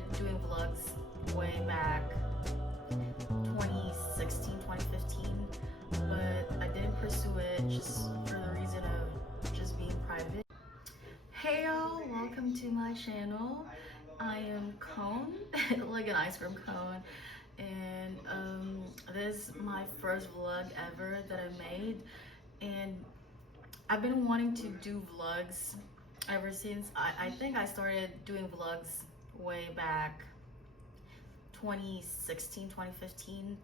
started doing vlogs way back 2016, 2015, but I didn't pursue it just for the reason of just being private. Hey y'all, welcome to my channel. I am Cone, like an ice cream cone, and this is my first vlog ever that I made, and I've been wanting to do vlogs ever since. I think I started doing vlogs way back 2016, 2015,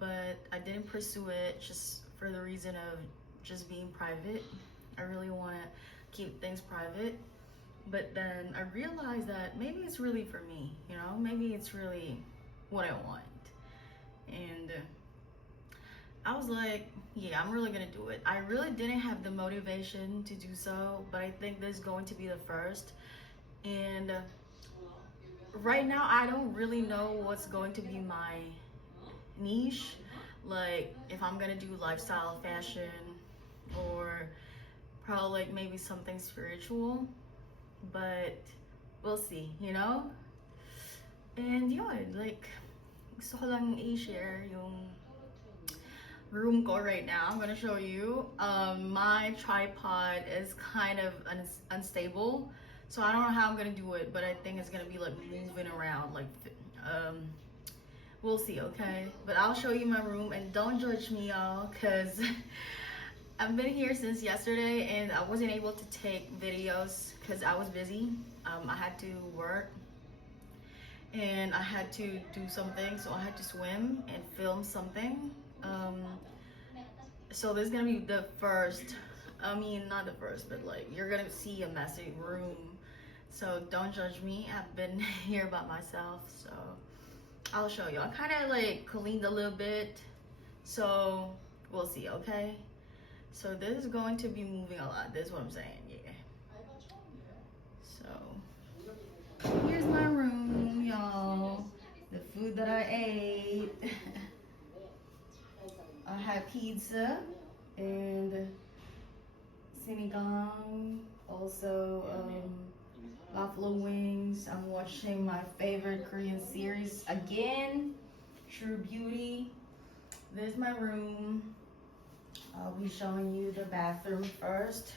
but I didn't pursue it just for the reason of just being private. I really want to keep things private, but then I realized that maybe it's really for me, you know, maybe it's really what I want. And I was like, yeah, I'm really gonna do it. I really didn't have the motivation to do so, but I think this is going to be the first. And right now, I don't really know what's going to be my niche. Like, if I'm gonna do lifestyle fashion or probably like maybe something spiritual, but we'll see, you know? And yun, like, gusto ko lang i-share yung room ko right now. I'm gonna show you. My tripod is kind of unstable, so I don't know how I'm gonna do it, but I think it's gonna be like moving around, like we'll see, okay? But I'll show you my room, and don't judge me, y'all, because I've been here since yesterday and I wasn't able to take videos because I was busy. I had to work and I had to do something, so I had to swim and film something. So this is gonna be the first, I mean, not the first, but like, you're gonna see a messy room. So don't judge me. I've been here by myself, so I'll show you. I kind of like cleaned a little bit, so we'll see, okay? So this is going to be moving a lot. This is what I'm saying, yeah. So here's my room, y'all. The food that I ate. I had pizza and sinigang, also buffalo wings. I'm watching my favorite Korean series again, True Beauty. This is my room. I'll be showing you the bathroom first.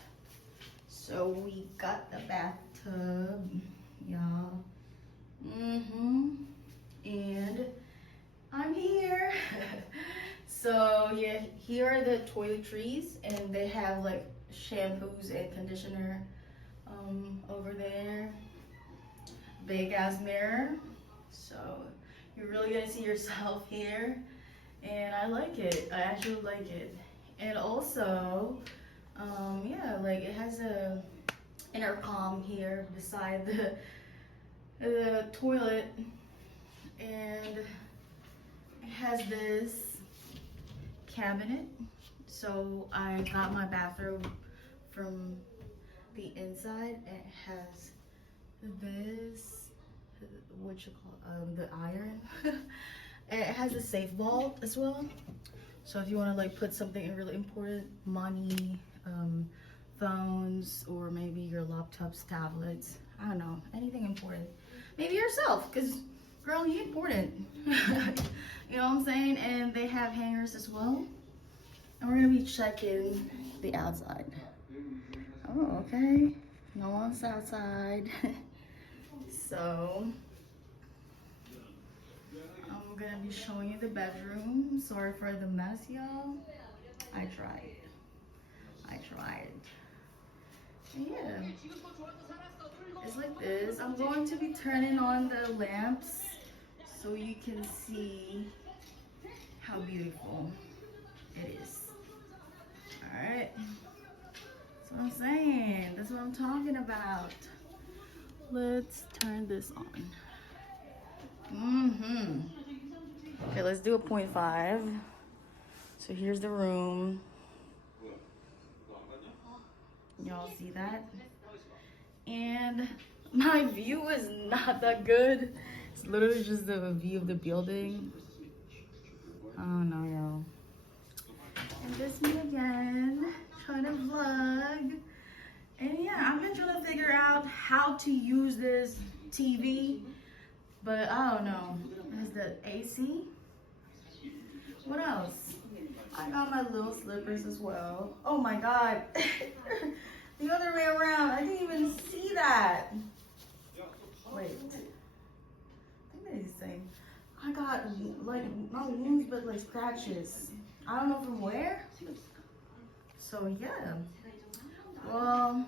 So we got the bathtub, y'all. And I'm here. So yeah, here are the toiletries, and they have like shampoos and conditioner over there. Big ass mirror, so you're really gonna see yourself here, and I like it. I actually like it. And also, yeah, like it has a intercom here beside the toilet, and it has this cabinet. So I got my bathroom from the inside. It has this, what you call the iron. And it has a safe vault as well. So if you want to like put something really important, money, phones, or maybe your laptops, tablets, I don't know, anything important. Maybe yourself, because girl, you're important. You know what I'm saying? And they have hangers as well. And we're gonna be checking the outside. Oh, okay. No one's outside. So I'm gonna be showing you the bedroom. Sorry for the mess, y'all. I tried. And yeah, it's like this. I'm going to be turning on the lamps so you can see how beautiful it is. All right. That's what I'm saying. That's what I'm talking about. Let's turn this on. Okay, let's do a 0.5. So here's the room. Y'all see that? And my view is not that good. It's literally just the view of the building. Oh no, y'all. And this me again, trying to vlog. And yeah, I've been trying to figure out how to use this TV, But I don't know. There's the AC. What else? I got my little slippers as well. Oh my god. The other way around. I didn't even see that. Wait. I think they're the same. I got like not wounds but like scratches. I don't know from where. So yeah. Well,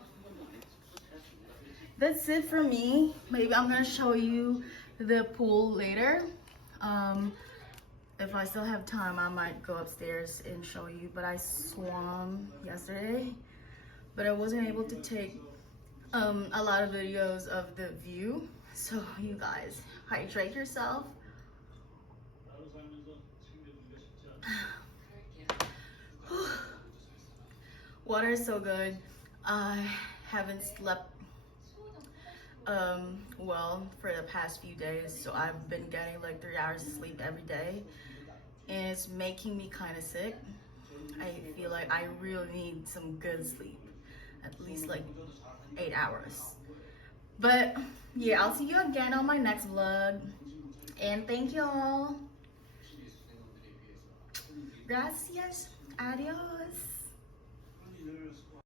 that's it for me. Maybe I'm gonna show you the pool later. If I still have time, I might go upstairs and show you. But I swam yesterday, but I wasn't able to take a lot of videos of the view. So you guys, hydrate yourself. Water is so good. I haven't slept well for the past few days, so I've been getting like 3 hours of sleep every day, and it's making me kind of sick. I feel like I really need some good sleep, at least like 8 hours. But yeah, I'll see you again on my next vlog, and thank you all. Gracias. Adios.